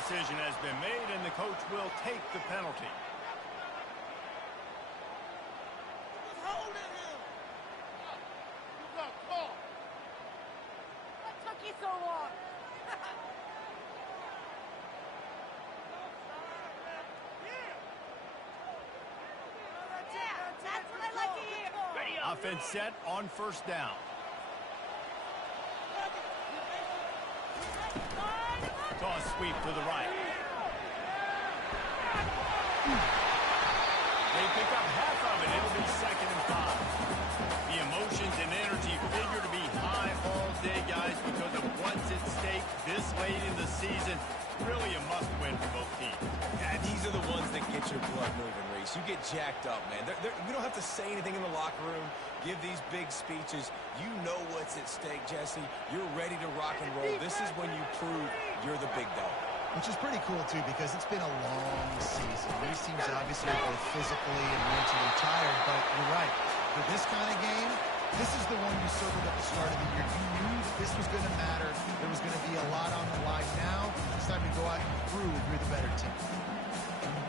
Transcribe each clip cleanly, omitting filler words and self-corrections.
decision has been made, and the coach will take the penalty. What took you so long? That's what I like to hear. Offense set on first down. Toss sweep to the right. They pick up half of it. It'll be 2nd and 5. The emotions and energy figure to be high all day, guys, because of what's at stake this late in the season. Really a must-win for both teams. Yeah, these are the ones that get your blood moving, Reese. You get jacked up, man. We don't have to say anything in the locker room, give these big speeches. You know what's at stake, Jesse. You're ready to rock and roll. This is when you prove you're the big dog. Which is pretty cool, too, because it's been a long season. These teams obviously are both physically and mentally tired, but you're right. For this kind of game, this is the one you circled at the start of the year. You knew that this was going to matter. There was going to be a lot on the line. Now, it's time to go out and prove you're the better team.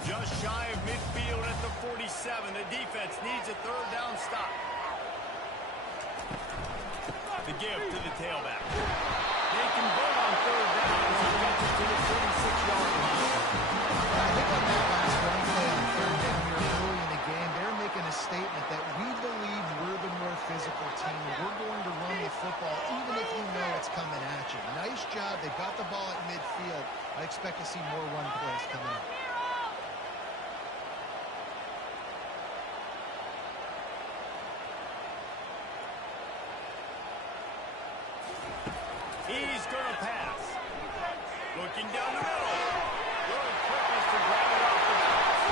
Just shy of midfield at the 47. The defense needs a 3rd down stop. The give to the tailback. They convert on 3rd down as he gets it to the 36-yard line. I think on that last run play on 3rd down here early in the game, they're making a statement that we believe we're the more physical team. We're going to run the football even if you know it's coming at you. Nice job. They got the ball at midfield. I expect to see more run plays coming up. He's going to pass. Looking down the middle. Good quickness to grab it off the bounce.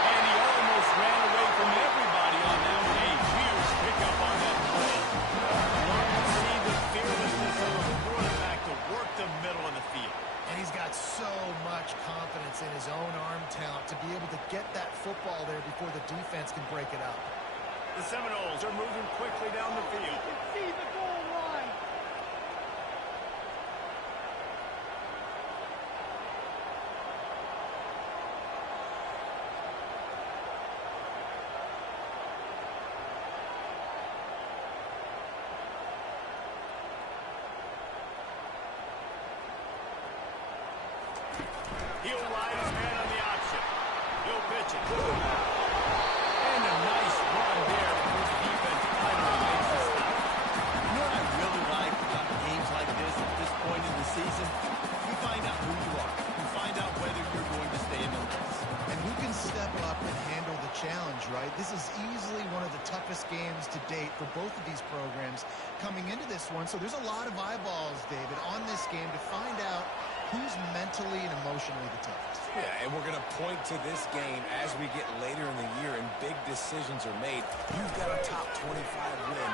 And he almost ran away from everybody on that. A huge pickup on that play. Love to see the fearlessness of a quarterback to work the middle of the field. And he's got so much confidence in his own arm talent to be able to get that football there before the defense can break it up. The Seminoles are moving quickly down the field. See the goal line. He'll ride his man on the option. He'll pitch it. And a nice run there before the defense finally makes the stop. You know what I really like about games like this point in the season? You find out who you are. You find out whether you're going to stay in the race. And who can step up and handle the challenge, right? This is easily one of the toughest games to date for both of these programs coming into this one. So there's a lot of eyeballs, David, on this game to find out who's mentally and emotionally the toughest. Yeah, and we're going to point to this game as we get later in the year and big decisions are made. You've got a top 25 win.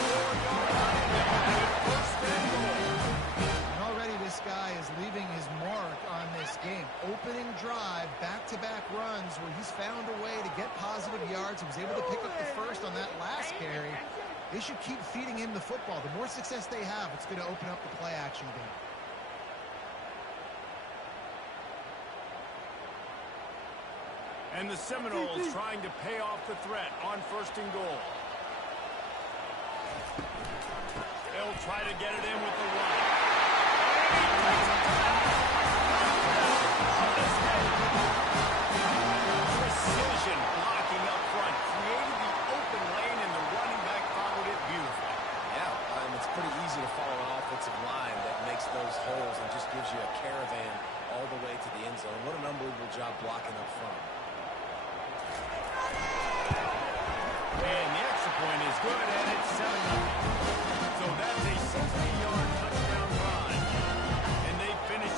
And already this guy is leaving his mark on this game. Opening drive, back-to-back runs where he's found a way to get positive yards. He was able to pick up the first on that last carry. They should keep feeding him the football. The more success they have, it's going to open up the play-action game. And the Seminoles trying to pay off the threat on 1st and goal. They'll try to get it in with the run. Precision blocking up front. Created the open lane, and the running back followed it beautifully. Yeah, it's pretty easy to follow an offensive line that makes those holes and just gives you a caravan all the way to the end zone. What an unbelievable job blocking up front. And the extra point is good, and it's 7-0. So that's a 60-yard touchdown run. And they finish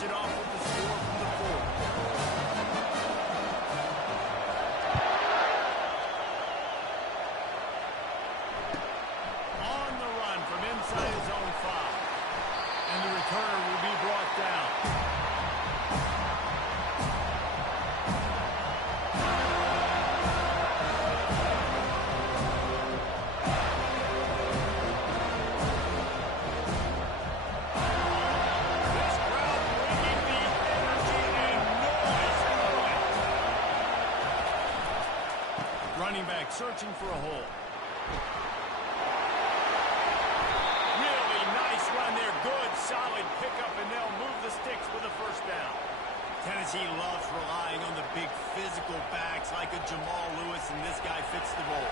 Running back searching for a hole. Really nice run there. Good, solid pickup, and they'll move the sticks for the first down. Tennessee loves relying on the big physical backs like a Jamal Lewis, and this guy fits the role.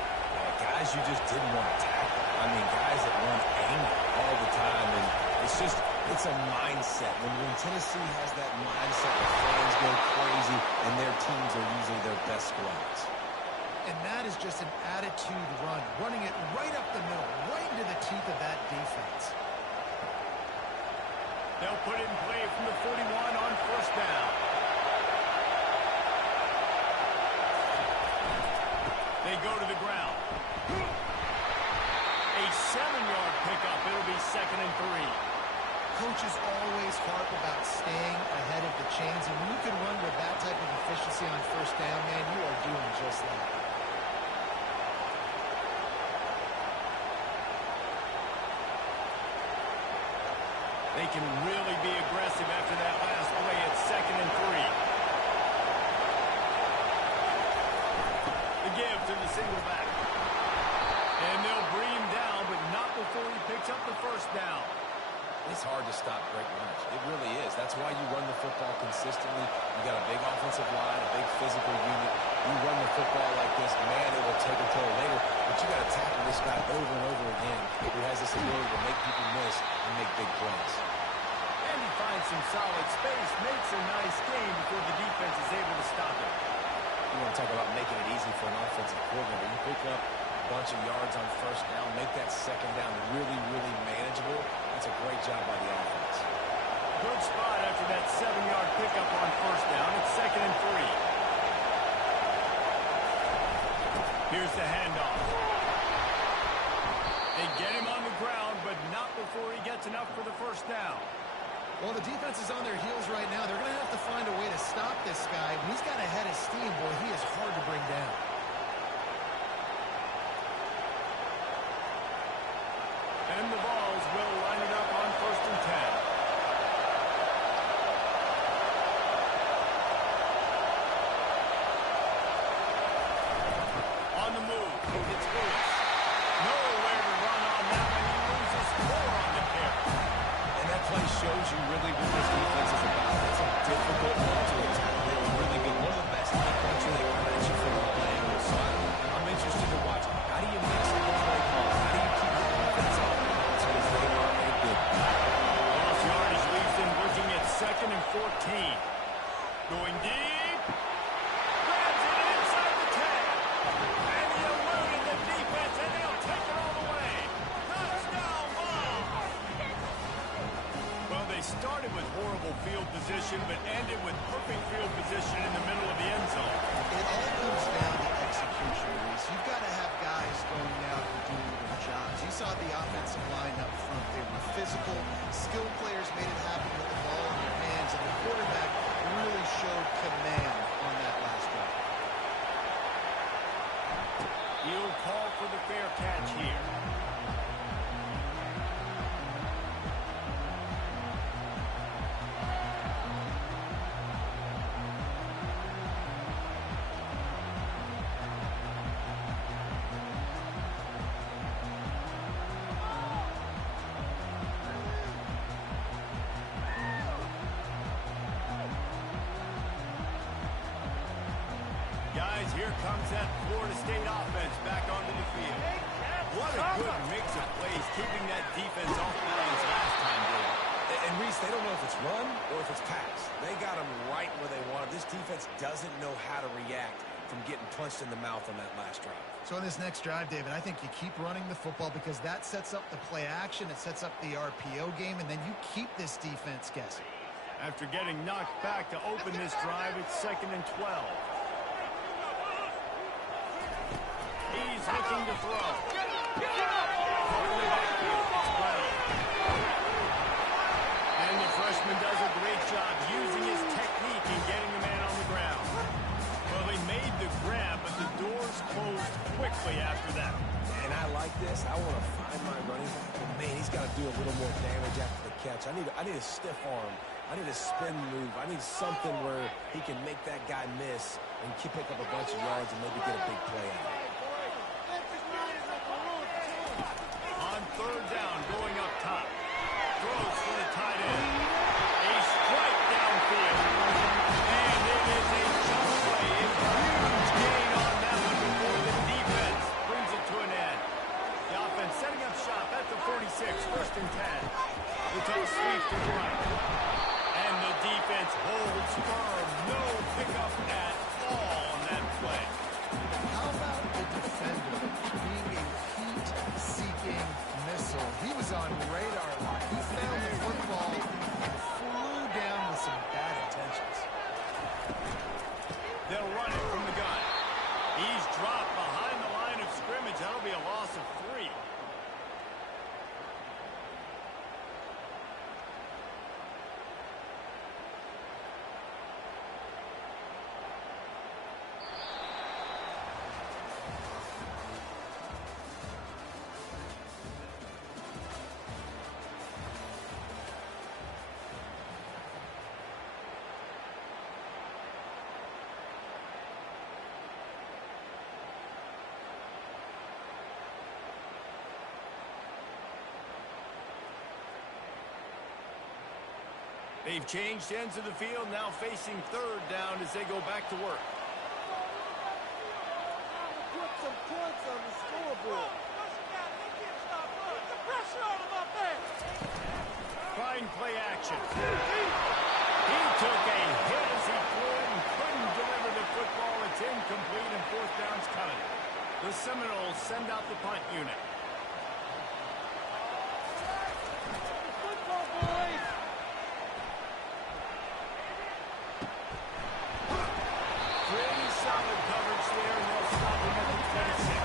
Guys you just didn't want to tackle. I mean, guys that run angry all the time, and it's a mindset. When Tennessee has that mindset, the fans go crazy, and their teams are usually their best squads. And that is just an attitude run, running it right up the middle, right into the teeth of that defense. They'll put it in play from the 41 on first down. They go to the ground. A 7-yard pickup. It'll be 2nd and 3. Coaches always harp about staying ahead of the chains, and when you can run with that type of efficiency on first down, man, you are doing just that. They can really be aggressive after that last play. It's 2nd and 3. The give to the single back. And they'll bring him down, but not before he picks up the first down. It's hard to stop great runs. It really is. That's why you run the football consistently. You got a big offensive line, a big physical unit. You run the football like this, man, it will take a toll later. But you got to tackle this guy over and over again who has this ability to make people miss and make big plays. And he finds some solid space, makes a nice game before the defense is able to stop him. You want to talk about making it easy for an offensive coordinator. You pick up a bunch of yards on first down, make that second down really, really manageable. That's a great job by the offense. Good spot after that 7-yard pickup on first down. It's 2nd and 3. Here's the handoff. They get him on the ground, but not before he gets enough for the first down. Well, the defense is on their heels right now. They're going to have to find a way to stop this guy. When he's got a head of steam, boy, he is hard to bring down. And the Vols will line it up on 1st and 10. On the move, it's Lewis. Nowhere to run on that one. He loses 4 on the carry. And that play shows you really what this defense is about. It's a difficult one to attack. They were really good. One of the best in the country. They come at you from all angles. So I'm interested to watch. How do you mix the play calls? How do you keep the defense on because they are a good team? Lost yardage leaves them looking at 2nd and 14. Going deep. Grabs it inside the 10. And he eluded the defense, and they'll take it all the way. Touchdown, Vols! Well, they started with horrible field position, but ended with perfect field position in the middle of the end zone. It all comes down to execution, Reese. You've got to have guys going out and doing their jobs. You saw the offensive line up front. They were physical. Skilled players made it happen with the ball in their hands, and the quarterback really showed command on that last drive. He'll call for the fair catch here. Guys, here comes that Florida State offense back onto the field. What a good mix of plays, keeping that defense off balance last time, David. And Reese, they don't know if it's run or if it's pass. They got them right where they want it. This defense doesn't know how to react from getting punched in the mouth on that last drive. So on this next drive, David, I think you keep running the football because that sets up the play action. It sets up the RPO game, and then you keep this defense guessing. After getting knocked back to open this drive, it's 2nd and 12. He's looking to throw. Over the backfield, it's Brown. And the freshman does a great job using his technique and getting the man on the ground. Well, they made the grab, but the doors closed quickly after that. And I like this. I want to find my running back, but man, he's got to do a little more damage after the catch. I need a stiff arm. I need a spin move. I need something where he can make that guy miss and pick up a bunch of yards and maybe get a big play out of it. third down going up top. Throws for the tight end. A strike downfield. And it is a jump play. A huge gain on that one before the defense brings it to an end. The offense setting up shop at the 46, first and 10. The toss sweep to the right. And the defense holds firm. No pickup at all on that play. How about the defender being a heat-seeking missile? He was on radar line. He found the football and flew down with some bad intentions. They'll run it from the gun. He's dropped behind the line of scrimmage. That'll be a loss of 3. They've changed ends of the field, now facing third down as they go back to work. Put some points on the scoreboard. Put the pressure on him up there. Trying play action. He took a hit as he flew it and couldn't deliver the football. It's incomplete and fourth down's coming. The Seminoles send out the punt unit. Football, boys. Pretty solid coverage there, and they'll stop him at the 26.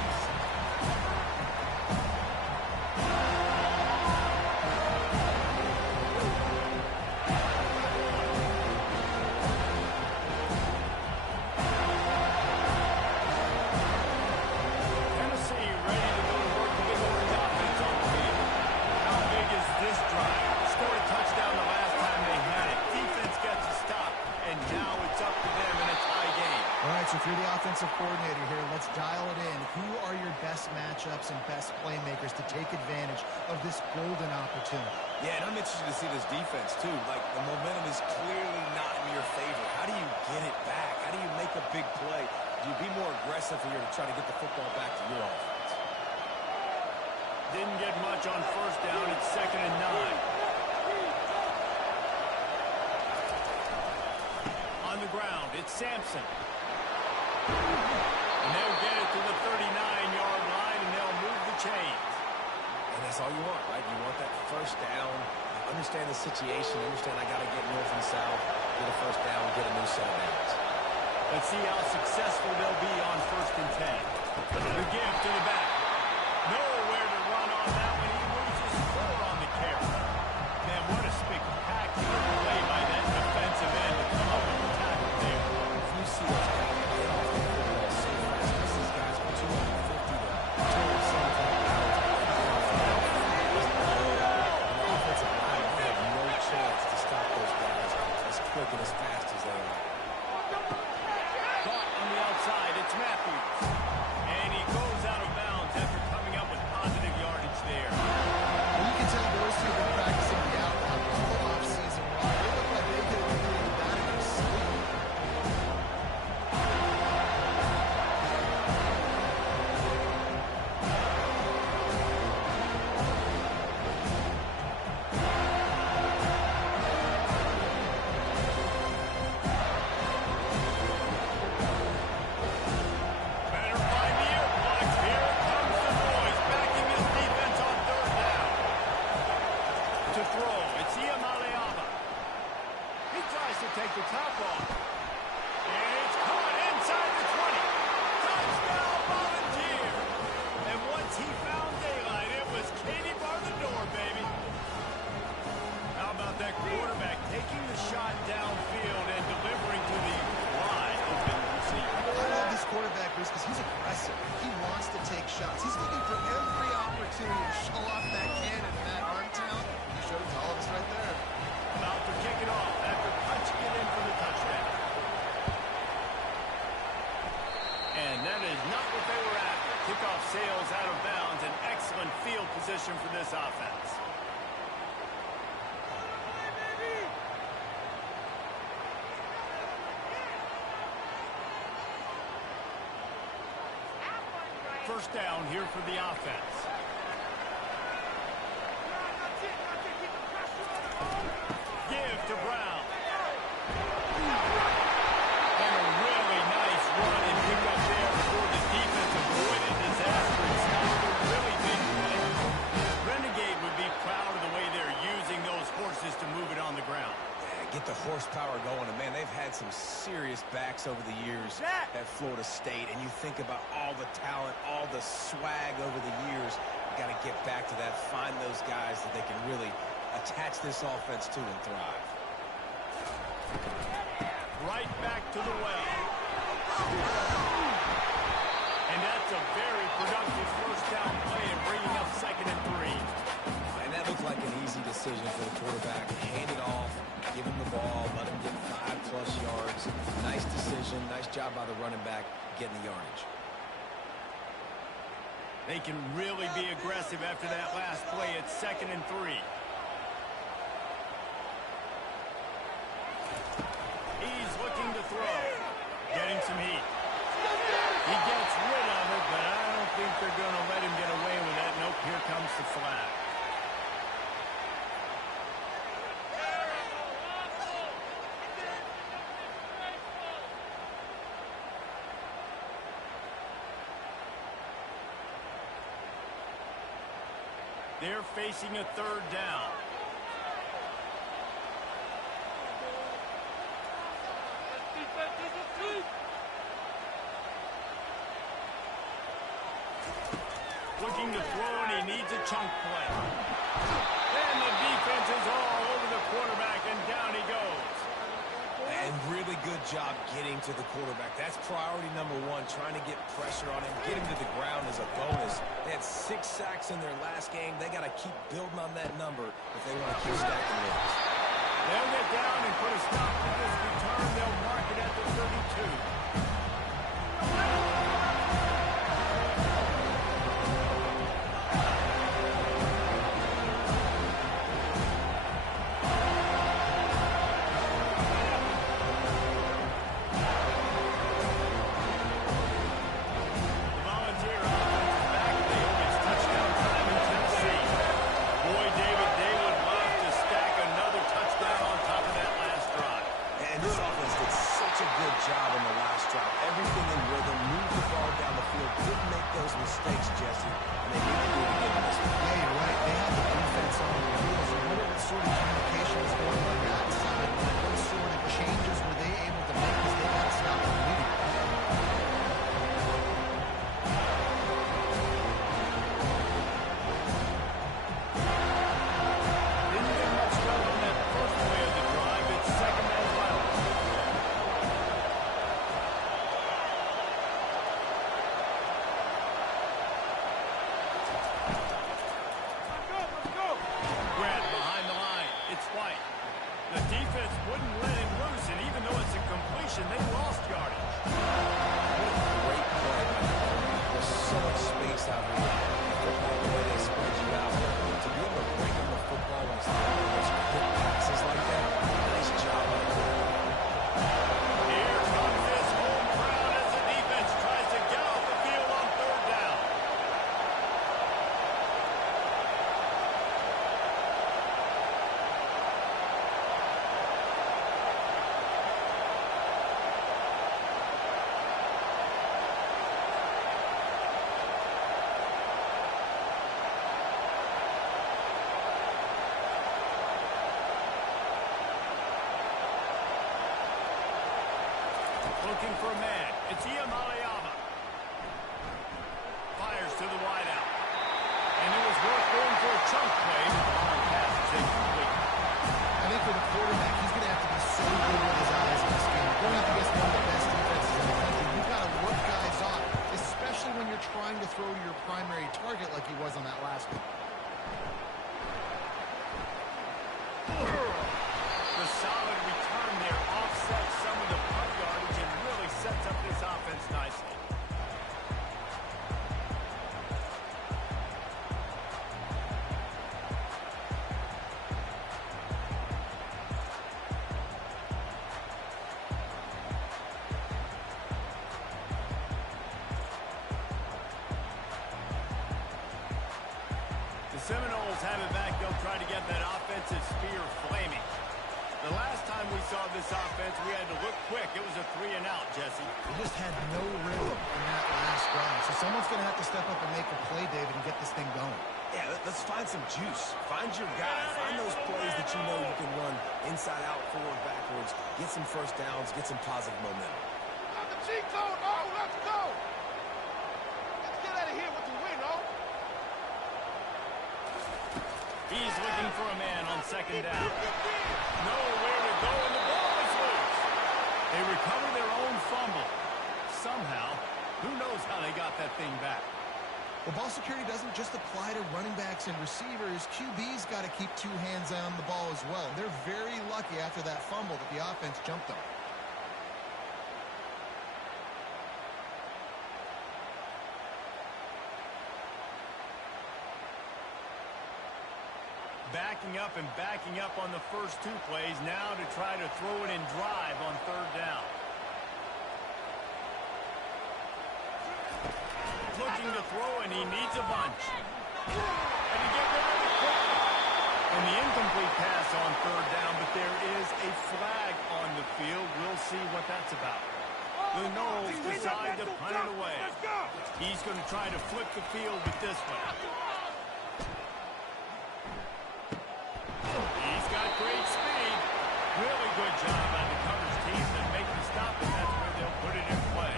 Tennessee ready to go to work to get over the offense on the field. How big is this drive? Scored a touchdown the last time they had it. Defense gets a stop, and now it's up to them in a tie game. All right, so if you're the offensive coordinator here, let's dial it in. Who are your best matchups and best playmakers to take advantage of this golden opportunity? Yeah, and I'm interested to see this defense, too. Like, the momentum is clearly not in your favor. How do you get it back? How do you make a big play? Do you be more aggressive here to try to get the football back to your offense? Didn't get much on first down. It's 2nd and 9. On the ground, it's Sampson. And they'll get it to the 39-yard line, and they'll move the chains. And that's all you want, right? You want that first down. Understand the situation. Understand I got to get north and south, get a first down, get a new set of downs. Let's see how successful they'll be on 1st and 10. The give to the back. Nowhere to run on that one. He loses 4 on the carry. Man, what a spectacular play by that defensive end to come up with the tackle there. If you see those guys get off the football so fast, because these guys are 250 to 275 pounds. The offensive line have no chance to stop those guys as quick and as fast as they are. Caught on the outside, it's Matthews. And he goes out of bounds after coming up with positive yardage there. Well, you can tell those two have been practicing the outcome the whole offseason long. They look like they could have been that in their sleep. Better find the earplugs. Here comes the boys backing this defense on third down. To throw, it's Ncaa. He tries to take the top off. And it's caught inside the 20. Touchdown Volunteer. And once he found daylight, it was Katie bar the door, baby. How about that quarterback taking the shot downfield and delivering to the wide open receiver? I love this quarterback, Bruce, because he's aggressive. He wants to take shots. He's looking for every opportunity to show off that cannon, that arm talent. He showed it to all of us right there. About to kick it off after punching it in for the touchdown. And that is not what they were after. Kickoff sails out of bounds. An excellent field position for this offense. First down here for the offense. Give to Brown. And a really nice run and pick up there before the defense avoided disaster and stopped a really big play. Renegade would be proud of the way they're using those horses to move it on the ground. Get the horsepower going, and man, they've had some serious backs over the years at Florida State, and you think about all the talent, all the swag over the years. You got to get back to that, find those guys that they can really attach this offense to and thrive. Right back to the well. And that's a very productive first down play and bringing up 2nd and 3. And that looked like an easy decision for the quarterback. Hand it off, give him the ball, let him get 5+ yards. Nice decision, nice job by the running back getting the yardage. They can really be aggressive after that last play at 2nd and 3. He's looking to throw. Getting some heat. He gets rid of it, but I don't think they're going to let him get away with that. Nope, here comes the flag. They're facing a 3rd down. Looking to throw, and he needs a chunk play. And the defense is all over the quarterback, and down he goes. And really good job getting to the quarterback. That's priority number 1, trying to get pressure on him. Get him to the ground is a bonus. They had 6 sacks in their last game. They got to keep building on that number if they want to keep stacking wins. They'll get down and put a stop to this return. They'll mark it at the 32. Looking for a man. It's Ncaa. Fires to the wideout. And it was worth going for a chunk play. The pass is incomplete. I think for the quarterback, he's going to have to be so good with his eyes in this game. Going up against one of the best defenses in the country, you've got to work guys off, especially when you're trying to throw to your primary target like he was on that last one. The solid return there offsets some of the punt yardage and really sets up this offense nicely. Seminoles have it back. They'll try to get that offensive spear flaming. The last time we saw this offense, we had to look quick. It was a 3-and-out, Jesse. They just had no rhythm in that last drive. So someone's going to have to step up and make a play, David, and get this thing going. Yeah, let's find some juice. Find your guy. Find those plays that you know you can run inside out, forward, backwards. Get some first downs. Get some positive momentum. Got the cheat code. Oh, let's go. Let's get out of here with the win, oh. He's looking for a man on second down. Nowhere to go, and the ball is loose. They recover their own fumble. Somehow, who knows how they got that thing back. Well, ball security doesn't just apply to running backs and receivers. QB's got to keep 2 hands on the ball as well. They're very lucky after that fumble that the offense jumped on. Backing up on the first 2 plays now to try to throw it and drive on third down. Looking to throw, and he needs a bunch. And he gets rid of it quickly. And the incomplete pass on third down, but there is a flag on the field. We'll see what that's about. The Noles decide to punt it away. He's going to try to flip the field with this one. He's got great speed. Really good job by the coverage team to make the stop, and that's where they'll put it in play.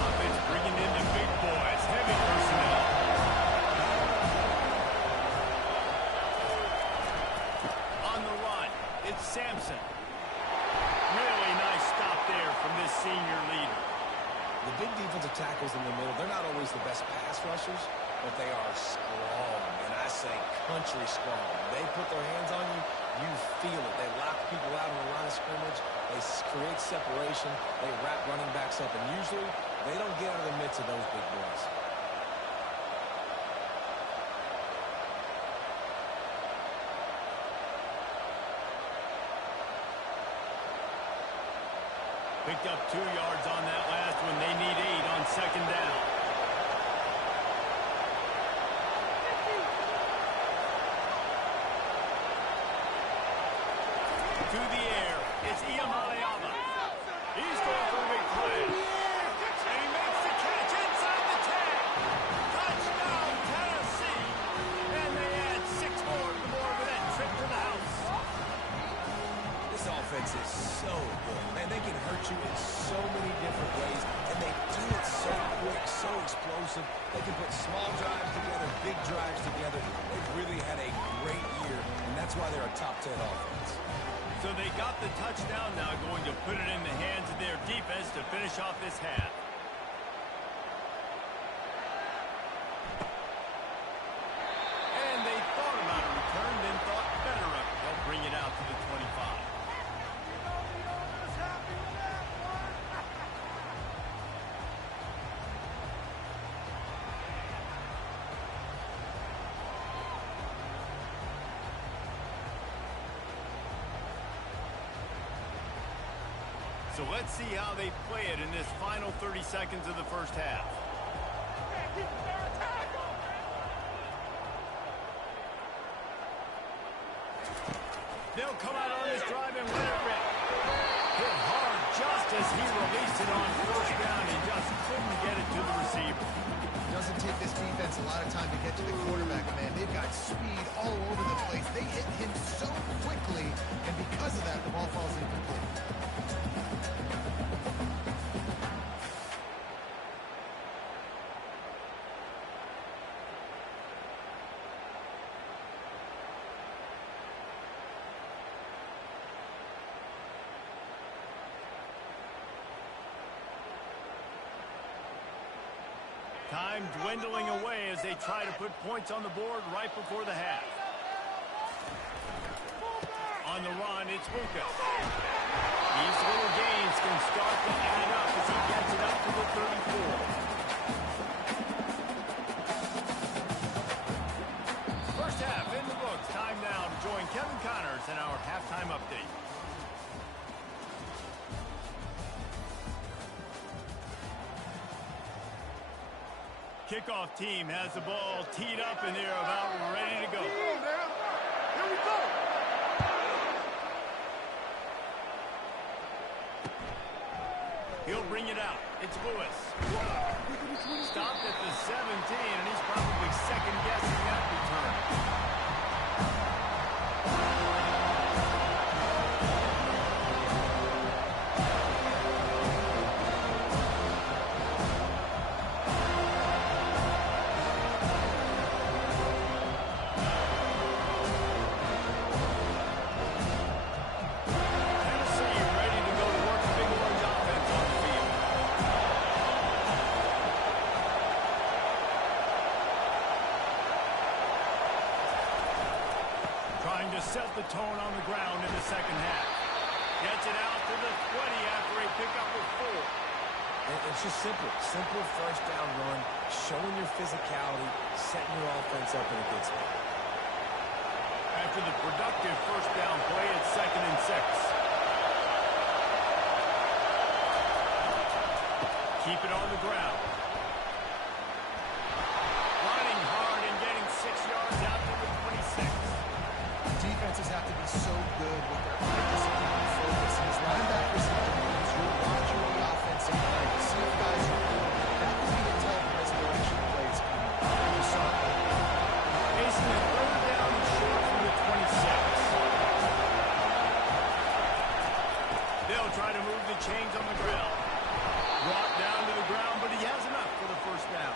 Offense bringing in the big boys, heavy personnel. On the run, it's Sampson. Really nice stop there from this senior leader. The big defensive tackles in the middle, they're not always the best pass rushers, but they are strong, and I say country strong. They put their hands on you, you feel it. They lock people out on the line of scrimmage. They create separation. They wrap running backs up, and usually they don't get out of the midst of those big boys. Picked up 2 yards on that last one. They need 8 on second down. To the air. It's Iyamaleava. He's going for a big play. And he makes the catch inside the 10. Touchdown, Tennessee. And they add 6 more to the board with that trip to the house. This offense is so good. Man, they can hurt you in so many different ways, and they do it so quick, so explosive. They can put small drives together, big drives together. They've really had a great year, and that's why they're a top 10 offense. So they got the touchdown, now going to put it in the hands of their defense to finish off this half. And they thought about a return, then thought better of it. They'll bring it out to the 25. So let's see how they play it in this final 30 seconds of the first half. They'll come out on this drive and let it rip. Hit hard just as he released it on first down. He just couldn't get it to the receiver. Doesn't take this defense a lot of time to get to the quarterback, man. They've got speed all over the place. They hit him so quickly, and because of that, the ball falls incomplete. Time dwindling away as they try to put points on the board right before the half. On the run, it's Lucas. These little gains can start to add up as he gets it up to the 34. First half in the books. Time now to join Kevin Connors in our halftime update. Kickoff team has the ball teed up and they're about ready to go. Here we go. He'll bring it out. It's Lewis. Stopped at the 17, and he's probably second-guessing that return. Trying to set the tone on the ground in the second half. Gets it out to the 20 after a pickup of 4. It's just simple. Simple first down run, showing your physicality, setting your offense up in a good spot. After the productive first down play, it's 2nd and 6. Keep it on the ground. Running hard and getting 6 yards out to the 26. Defenses have to be so good with their eye discipline and focus. And as linebackers and DBs, you're watching the offensive line to see if guys are good. That can be a tell from this direction the play is coming. You saw it. Facing a 3rd down and short from the 26. They'll try to move the chains on the ground. Brought down to the ground, but he has enough for the first down.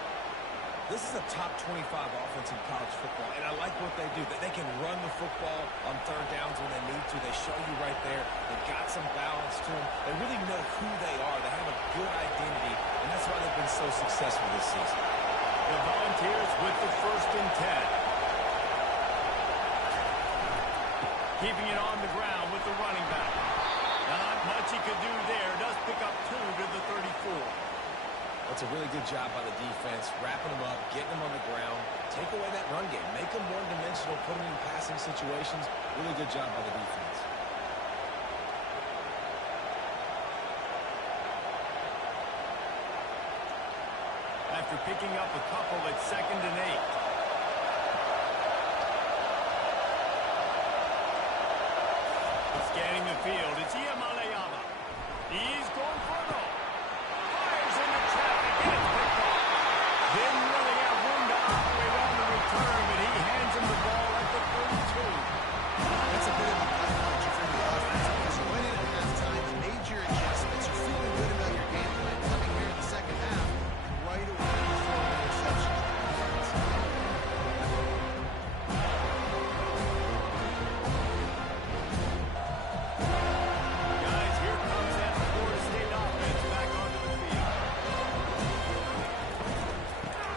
This is a top 25 offense in college football, and I like what they do. That they can run the football on 3rd downs when they need to. They show you right there. They've got some balance to them. They really know who they are. They have a good identity, and that's why they've been so successful this season. The Volunteers with the 1st and 10. Keeping it on the ground with the running back. Not much he could do there. Does pick up 2 to the 34. That's a really good job by the defense, wrapping them up, getting them on the ground, take away that run game, make them one-dimensional, put them in passing situations. Really good job by the defense. After picking up a couple at 2nd and 8. Scanning the field, it's Ncaa. He's going for it all. Fires into traffic, and it's picked off. Didn't really have room to operate on the return, but he hands him the ball at the 32. That's a bit of a gut punch for the offense because you went in at halftime and made your adjustments. You're feeling good about your game plan coming here in the second half, and right away you throw an interception to the defense. Guys, here comes that Florida State offense back onto the field.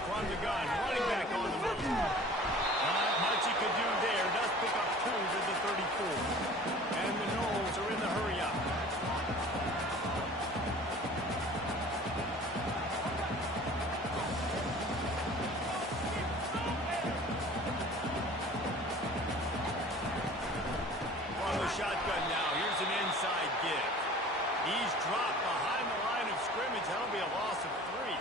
From the gun, running back on the move. Not much he could do there. Does pick up 2 to the 34. And the Knowles are in the hurry-up. On the shotgun now. Here's an inside give. He's dropped behind the line of scrimmage. That'll be a loss of 3.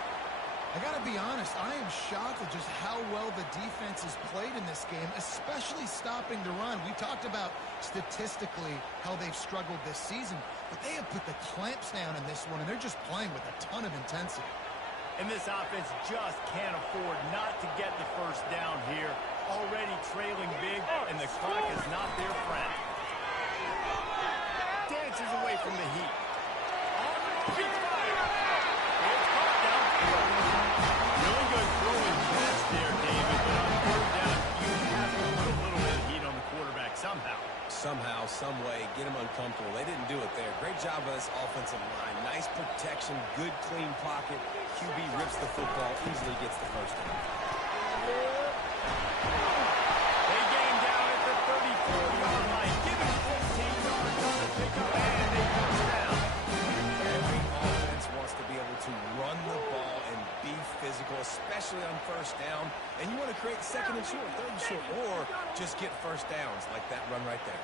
I got to be honest, I am shocked at just how well the defense has played in this game, especially stopping the run. We talked about statistically how they've struggled this season, but they have put the clamps down in this one, and they're just playing with a ton of intensity. And this offense just can't afford not to get the first down here. Already trailing big, and the clock is not their friend. Dances away from the heat. On the move, he's fired. It's caught downfield. Really good throwing pass there, David, but on 3rd down, you have to put a little bit of heat on the quarterback somehow. Somehow, some way, get them uncomfortable. They didn't do it there. Great job by this offensive line. Nice protection, good clean pocket. QB rips the football, easily gets the first down. They gain down at the 34-yard line. Give it 15 yards on the pickup, and a first down. Every offense wants to be able to run the ball and be physical, especially on first down. And you want to create 2nd and short, 3rd and short, or just get first downs like that run right there.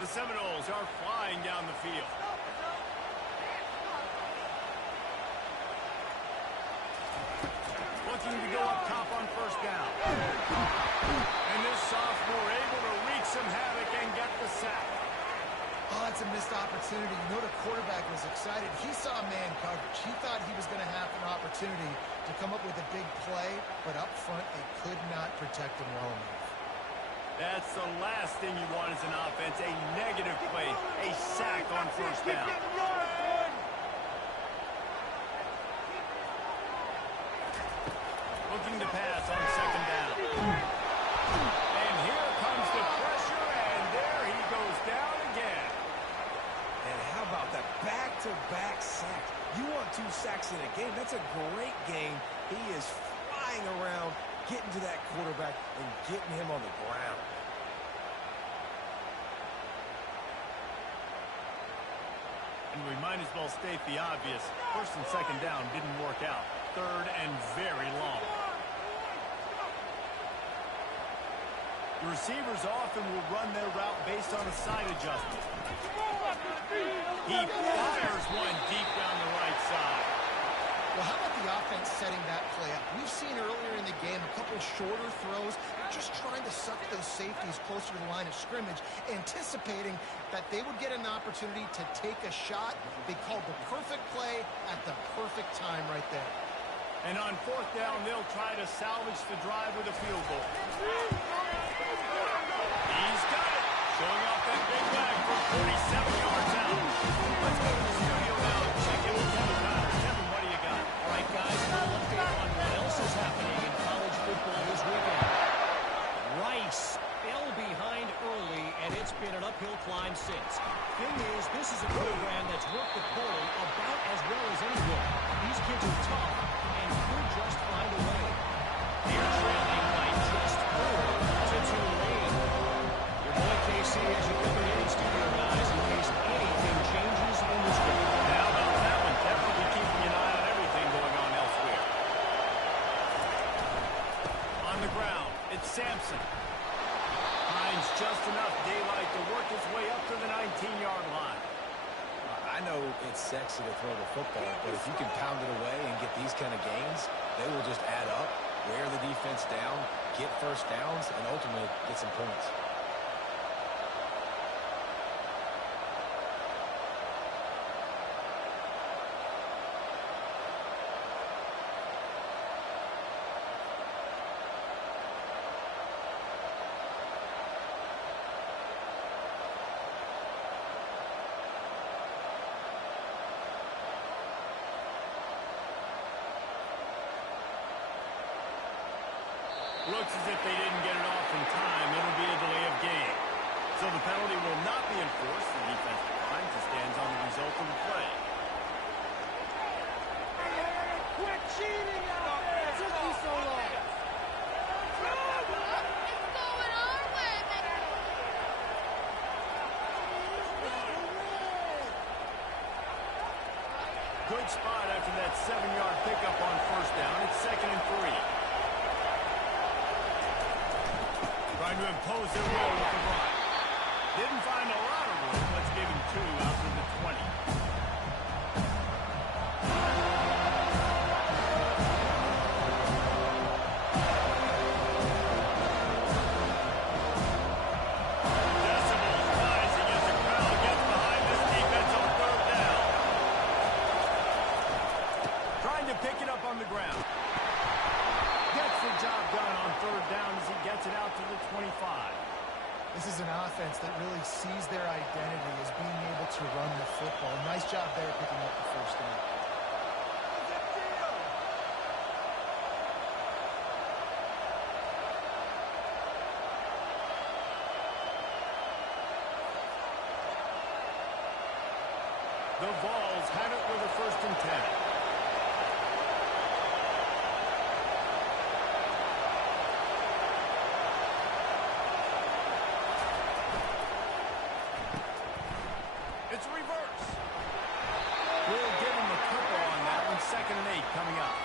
The Seminoles are flying down the field. looking to go up top on first down. And this sophomore able to wreak some havoc and get the sack. Oh, that's a missed opportunity. You know the quarterback was excited. He saw man coverage. He thought he was going to have an opportunity to come up with a big play, but up front they could not protect him well enough. That's the last thing you want as an offense, a negative play, a sack on first down. Looking to pass on second down. And here comes the pressure, and there he goes down again. And how about that back-to-back sack? You want 2 sacks in a game. That's a great game. He is flying around, getting to that quarterback and getting him on the ground. And we might as well state the obvious. First and second down didn't work out. Third and very long. The receivers often will run their route based on a side adjustment. He fires one deep down the right side. Well, how about the offense setting that play up? We've seen earlier in the game a couple shorter throws, just trying to suck those safeties closer to the line of scrimmage, anticipating that they would get an opportunity to take a shot. They called the perfect play at the perfect time right there. And on fourth down, they'll try to salvage the drive with a field goal. He's got it. Showing off that big leg from 47 yards out. Let's go to the studio now and check in with Kevin Connors. Kevin, what do you got? All right, guys, a little update on what else is happening in college football this weekend. Rice fell behind early, and it's been an uphill climb since. Thing is, this is a program that's worked the portal about as well as anyone. These kids are tough and could just find a way. They're trailing by just 4-2 lead. Your boy KC has you covered in studio, guys, in case anything changes in this game. Now about that one, definitely keeping an eye on everything going on elsewhere. On the ground, it's Sampson. Finds just enough daylight to work his way up to the 19-yard line. I know it's sexy to throw the football, but if you can pound it away and get these kind of gains, they will just add up, wear the defense down, get first downs, and ultimately get some points. Looks as if they didn't get it off in time. It'll be a delay of game. So the penalty will not be enforced. The defense declines and stands on the result of the play. Quit cheating out there! It took you so long! It's going our way, Good spot after that 7-yard pickup on first down. It's 2nd and 3. Trying to impose their will with the run. Didn't find a lot of room. Let's give him 2 out to the 20. Decibels rising as the crowd gets behind this defense on third down. Trying to pick it up on the ground. Gets the job done on third down as he gets it out to the 25. This is an offense that really sees their identity as being able to run the football. Nice job there picking up the first down. The Vols have it with a 1st and 10. It's a reverse. We'll give him a couple on that one. 2nd and 8 coming up.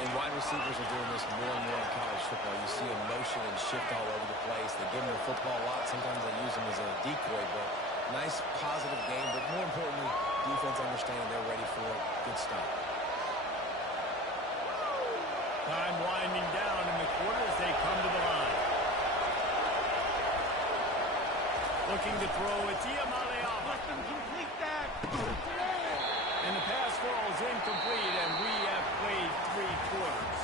And wide receivers are doing this more and more in college football. You see them motion and shift all over the place. They give them the football a lot. Sometimes they use them as a decoy, but nice, positive game. But more importantly, defense understanding they're ready for it. Good stuff. Time winding down in the quarter as they come to the line. Looking to throw, it's Ncaa. Let them complete that. And the pass falls incomplete, and we have played 3 quarters.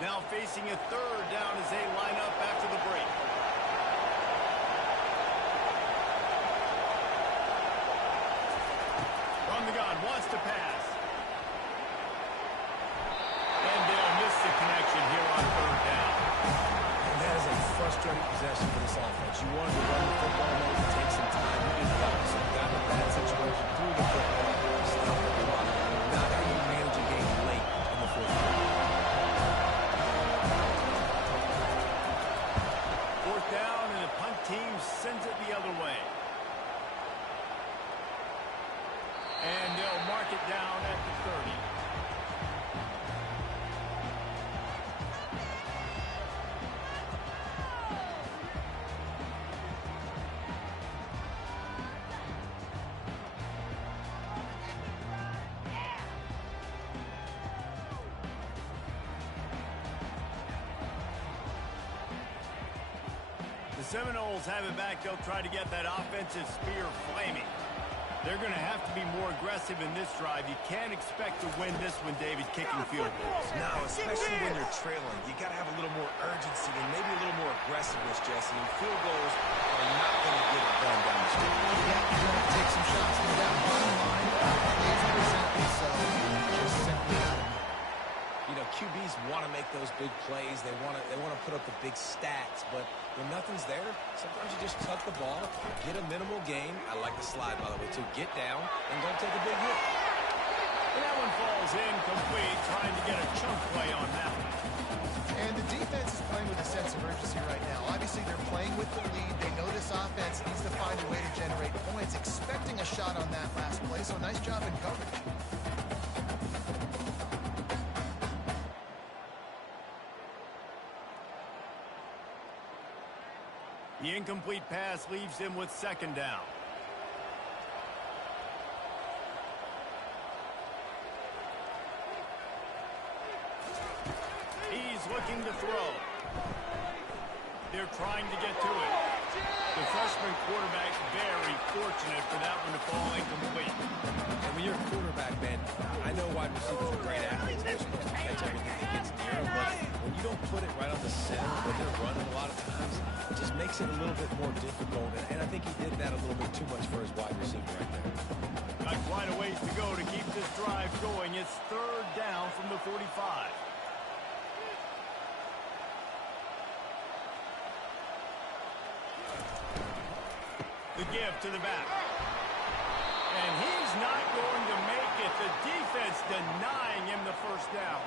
Now facing a 3rd down as they line up after the break. From the gun, wants to pass. And they'll miss the connection here on 3rd down. And that is a frustrating possession for this offense. You wanted to run the football, maybe take some time. You didn't help. So you got in a bad situation through the football. Stop the clock. Not how you manage a game late in the 4th quarter. 4th down, and the punt team sends it the other way. And they'll mark it down at the 30. The Seminoles have it back. They'll try to get that offensive spear flaming. They're going to have to be more aggressive in this drive. You can't expect to win this one, David, kicking field goals. No, especially when you're trailing. You got to have a little more urgency and maybe a little more aggressiveness, Jesse. And field goals are not going to get it done down the street. Yeah, you're going to take some shots. No doubt. Bottom line, plays presently, so just simply got to. You know, QBs want to make those big plays. They want to put up the big stats. But when nothing's there, sometimes you just tuck the ball, get a minimal gain. I like the slide, by the way, too. Get down and don't take a big hit. And that one falls incomplete, trying to get a chunk play on that one. And the defense is playing with a sense of urgency right now. Obviously, they're playing with the lead. They know this offense needs to find a way to generate points, expecting a shot on that last play. So nice job in coverage. The incomplete pass leaves him with 2nd down. He's looking to throw. They're trying to get to it. The freshman quarterback very fortunate for that one to fall incomplete. And when you're a quarterback, man, I know wide receivers are great athletes. They're supposed to catch everything that gets near them, but when you don't put it right on the center when they're running a lot of times, it just makes it a little bit more difficult. And I think he did that a little bit too much for his wide receiver right there. Got quite a ways to go to keep this drive going. It's 3rd down from the 45. The give to the back. And he's not going to make it. The defense denying him the 1st down.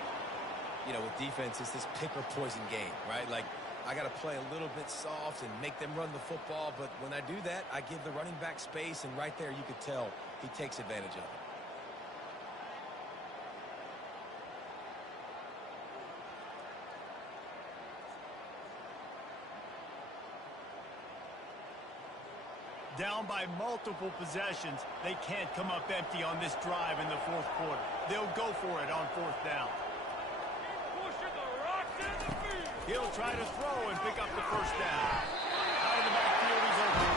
You know, with defense, it's this pick or poison game, right? Like, I got to play a little bit soft and make them run the football. But when I do that, I give the running back space. And right there, you could tell he takes advantage of it. Down by multiple possessions. They can't come up empty on this drive in the 4th quarter. They'll go for it on 4th down. He'll try to throw and pick up the 1st down. Out of the backfield, he's open.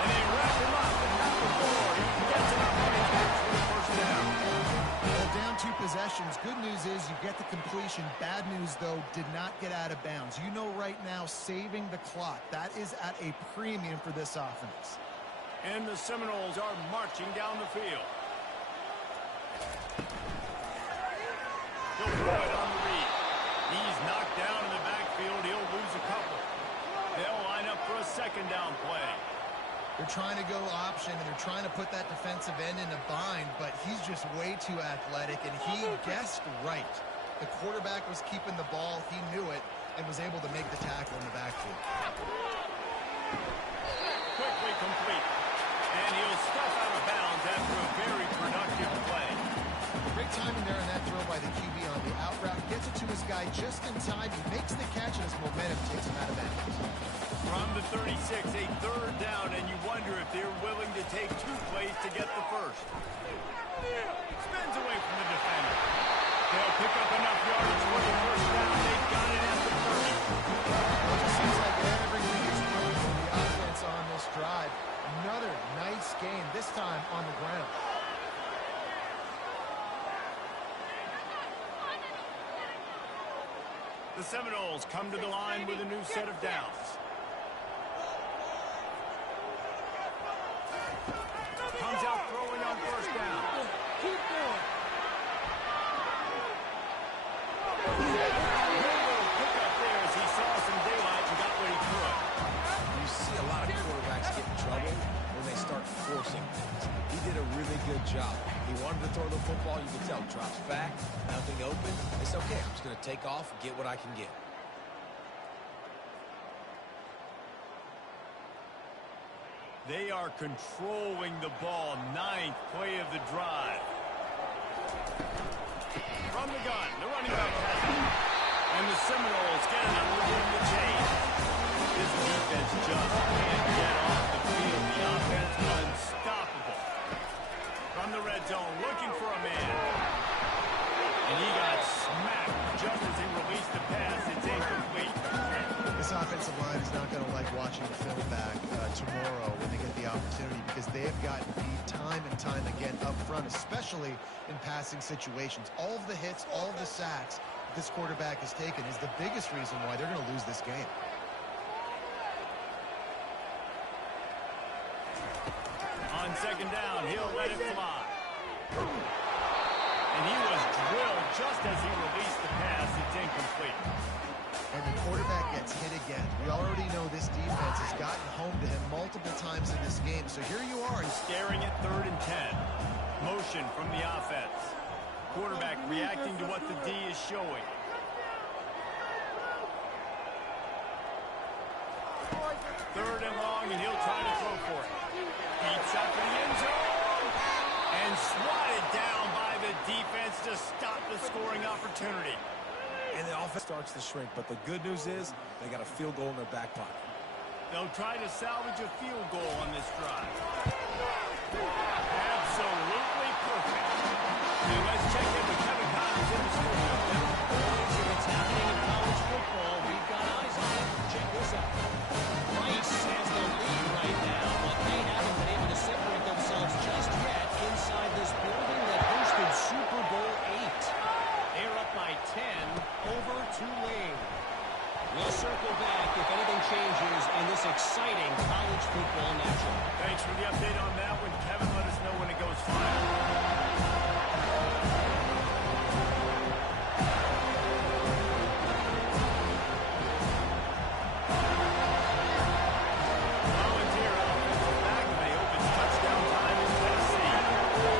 And they wrap him up and not before he gets enough running back for the 1st down. Well, down 2 possessions. Good news is you get the completion. Bad news, though, did not get out of bounds. You know right now, saving the clock. That is at a premium for this offense. And the Seminoles are marching down the field. He'll throw it on the read. He's knocked down in the backfield. He'll lose a couple. They'll line up for a 2nd down play. They're trying to go option, and they're trying to put that defensive end in a bind, but he's just way too athletic, and he guessed right. The quarterback was keeping the ball. He knew it and was able to make the tackle in the backfield. quickly complete. And he'll stuff out of bounds after a very productive play. Great timing there on that throw by the QB on the out route. Gets it to his guy just in time. He makes the catch, and his momentum takes him out of bounds. From the 36, a third down, and you wonder if they're willing to take 2 plays to get the first. Spins away from the defender. They'll pick up enough yardage for the first down. They've got it at the 30. It just seems like everything is going for the offense on this drive. Another nice game, this time on the ground. The Seminoles come to the line with a new set of downs. Comes out throwing on first down. Keep going. Pick up there as he saw some daylight and got what he could. You see a lot of quarterbacks get in trouble when they start forcing things. He did a really good job. He wanted to throw the football. You can tell. Drops back, nothing open. It's okay. I'm just going to take off, get what I can get. They are controlling the ball. 9th play of the drive. From the gun, the running back has it. And the Seminoles get enough to win the change. This defense just can't get off the field. The offense unstoppable. From the red zone, looking for a man. And he got smacked just as he released the pass. It's incomplete. This offensive line is not going to like watching the film back tomorrow when they get the opportunity, because they have gotten beat time and time again up front, especially in passing situations. All of the hits, all of the sacks this quarterback has taken is the biggest reason why they're going to lose this game. On second down, he'll let it fly. And he was drilled just as he released the pass. It's incomplete. And the quarterback gets hit again. We already know this defense has gotten home to him multiple times in this game. So here you are. Staring at 3rd and 10. Motion from the offense. Quarterback reacting to what the D is showing. Third and long, and he'll try to throw for it. Beats up in the end zone. And swatted down by the defense to stop the scoring opportunity. And the offense starts to shrink, but the good news is they got a field goal in their back pocket. They'll try to salvage a field goal on this drive. Absolutely perfect. And let's check in with Kevin Connors in the studio. Boys, if it's happening in college football, we've got eyes on it. Check this out. Rice has the lead right now, but they haven't been able to separate themselves just yet inside this building that hosted Super Bowl 8. They're up by 10 over Tulane. We'll circle back if anything changes in this exciting college football matchup. Thanks for the update on that one, Kevin. Let us know when it goes final. Volunteer offensive back, and they open touchdown time in Tennessee.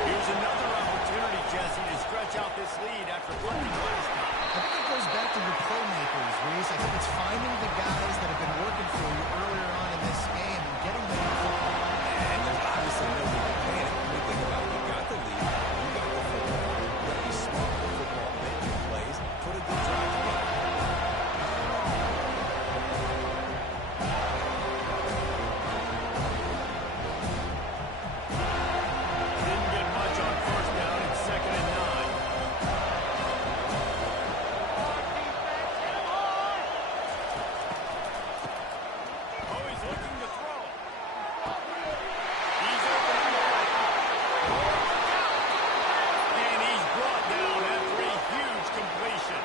Here's another opportunity, Jesse, to stretch out this lead after punting last time. I think it goes back to your playmakers, Reese. I think it's finding the guys that have been working for you earlier on in this game and getting them the football. And there's obviously no need to panic. When you think about it, you got the lead, you got the football. You got to be smart with the football, make your plays, put a good drive together. Didn't get much on first down. It's 2nd and 9. Oh, he's looking to throw. He's open on the right. And he's brought down after a huge completion.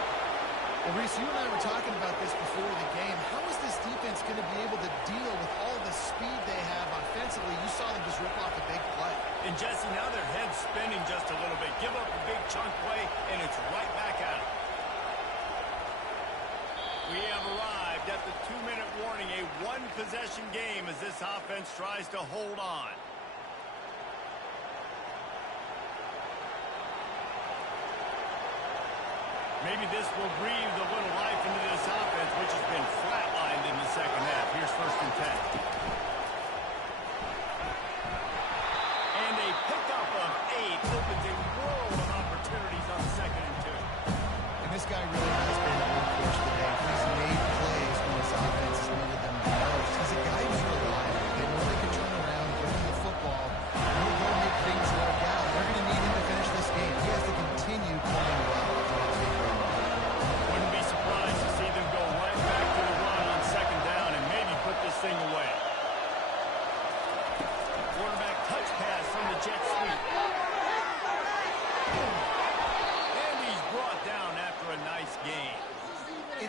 Well, Reese, you and I were talking about this before the game. How is this defense going to be able to deal with all the speed they have offensively? You saw them just rip off a big play. And Jesse, now their head's spinning just a little bit. Give up a big chunk play, and it's right back at them. We have arrived at the 2-minute warning, a one-possession game as this offense tries to hold on. Maybe this will breathe a little life into this offense, which has been flatlined in the second half. Here's 1st and 10.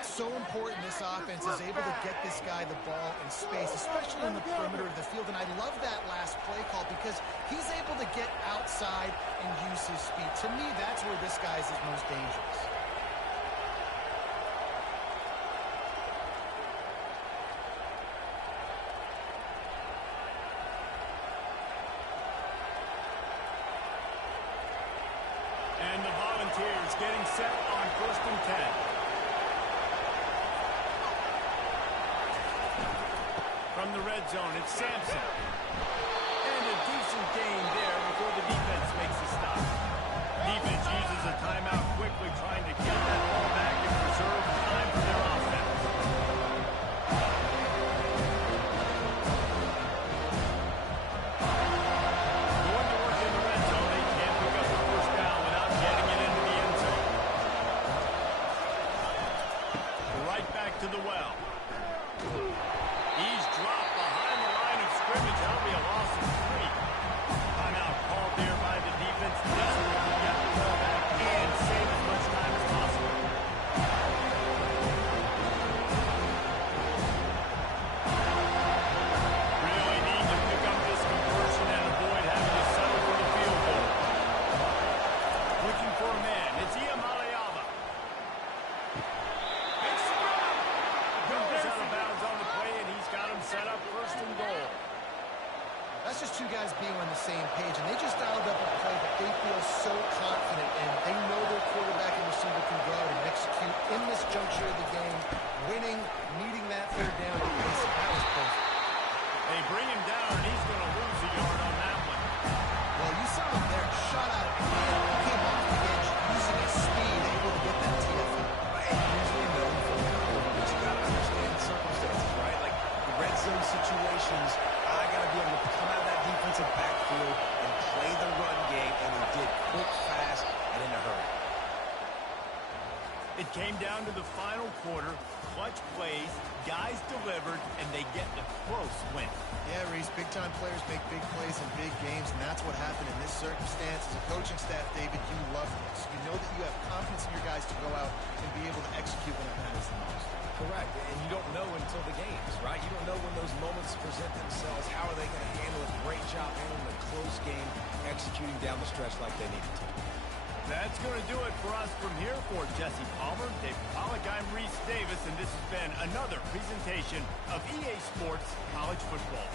It's so important this offense is able to get this guy the ball in space, especially in the perimeter of the field. And I love that last play call because he's able to get outside and use his speed. To me, that's where this guy is his most dangerous. And the Volunteers getting set on 1st and 10. From the red zone, it's Sampson. And a decent gain there before the defense makes a stop. Defense uses a timeout quickly, trying to get that ball back and preserve time for their offense. Going to work in the red zone, they can't pick up the first down without getting it into the end zone. Right back to the well. He's dropped behind the line of scrimmage. That'll be a loss of 3. Timeout called there by the defense. Desperate to get the ball back and save as much time as possible. Really need to pick up this conversion and avoid having to settle for the field goal. Looking for a man. It's Ncaa. Makes the grab. Goes out of bounds on the play, and he's got him set up 1st and goal. That's just two guys being on the same page, and they just dialed up a play that they feel so confident in. They know their quarterback and receiver can go out and execute in this juncture of the game, winning, needing that 3rd down. That was perfect. They bring him down, and he's going to lose a yard on that one. Well, you saw him there, shot out at the end, came off the edge, using his speed, able to get that TFL. And usually known for power, but you got to understand the circumstances, right? Like the red zone situations, I got to be able to come out of that defensive backfield and play the run game, and he did quick, fast, and in a hurry. It came down to the final quarter. Clutch plays, guys delivered, and they get a close win. Yeah, Reese, big-time players make big plays in big games, and that's what happened in this circumstance. As a coaching staff, David, you love this. You know that you have confidence in your guys to go out and be able to execute when it matters the most. Correct, and you don't know until the games, right? You don't know when those moments present themselves. How are they going to handle it? Great job handling a close game, executing down the stretch like they needed to. That's going to do it for us from here. For Jesse Palmer, Dave Pollack, I'm Reese Davis, and this has been another presentation of EA Sports College Football.